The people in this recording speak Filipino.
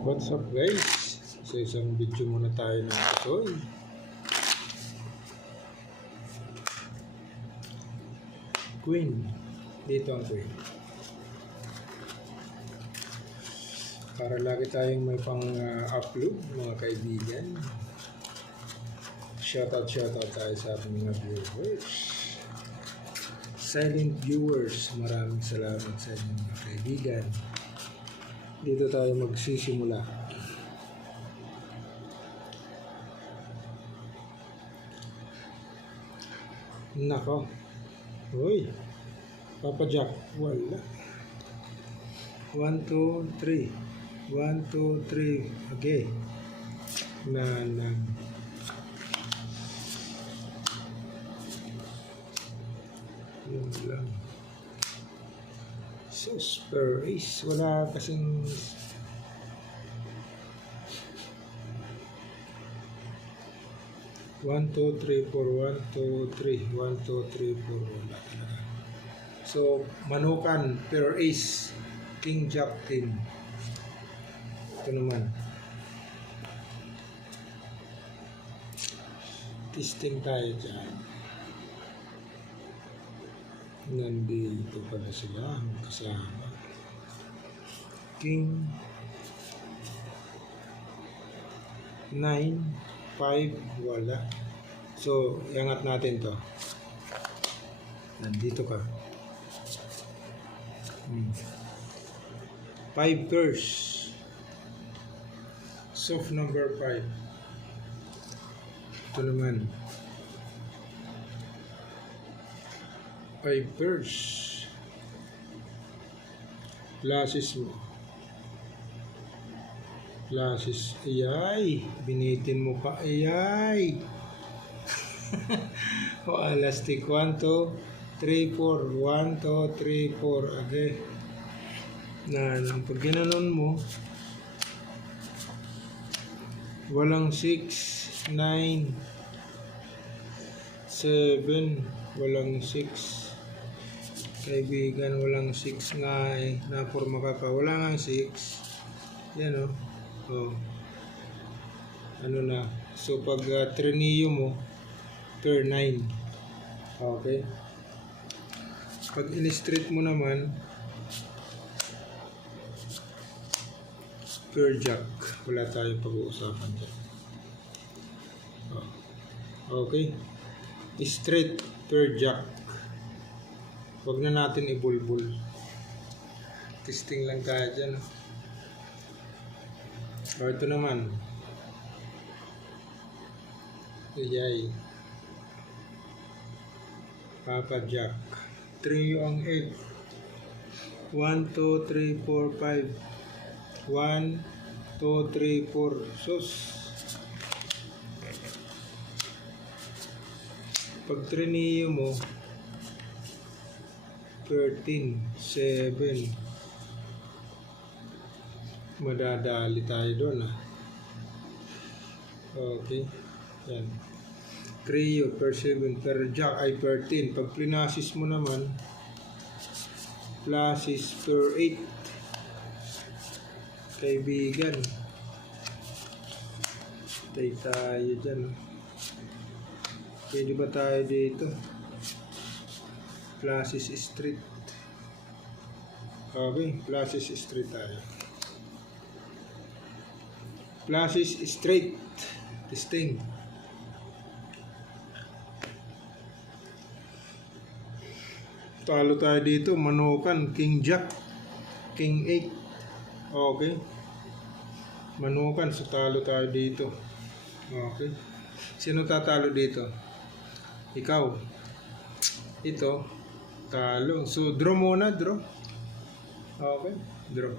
What's up guys? Sa isang video muna tayo ng kasoy. Queen. Dito ang queen. Para lagi tayong may pang-upload mga kaibigan. Shoutout tayo sa ating mga viewers. Silent viewers, maraming salamat sa inyo mga kaibigan. Dito tayo magsisimula. Nako. Uy. Papa Jack. Wala. 1, 2, 3. 1, 2, 3. Okay. Nanang. Yun lang. Super Ace. Wala kasing... One, two, three, four, 1, 2, 3, 1, 2, 3, 4, wala talaga. So, manukan, pero ace, king, jack, king. Ito naman. Testing tayo dyan. Nandito pala sila, kasama. King, 9, 5, wala. So, iangat natin to. Nandito ka. 5 pairs. Soft number 5. Ito naman. 5 pairs. Classes mo. Classes. Ayay. Binitin mo pa. Ayay. O, elastic. 1, 2, 3, 4. 1, 2, 3, 4. Okay. Pag ginanon mo, walang 6, 9, 7, walang 6. Kaibigan, walang 6 nga eh. Naporma ka pa. Wala nga 6. Yan o. Oh. Ano na. So, pag trineo mo, per 9. Okay. Pag in-street mo naman, per jack. Wala tayong pag-uusapan dyan. Oh. Okay. Straight per jack. Huwag na natin ibulbul. Testing lang tayo dyan. O, ito naman. Iyay. Papa Jack. Trio ang 8. 1, 2, 3, 4, 5. 1, 2, 3, 4. Sus. Pag trineo mo, 13, 7. Madadali tayo doon Okay. Yan. Trio per 7 per jack ay per 10. Pag plinasis mo naman, plasis per 8. Kaibigan. Tayo dyan. Pwede ba tayo dito? Plasis street. Okay. Plasis street tayo. Plasis straight. Testing. Talo tayo dito. Manukan. King Jack. King 8. Okay. Manukan. So talo tayo dito. Okay. Sino tatalo dito? Ikaw. Ito. Talo. So draw muna. Draw. Okay. Draw.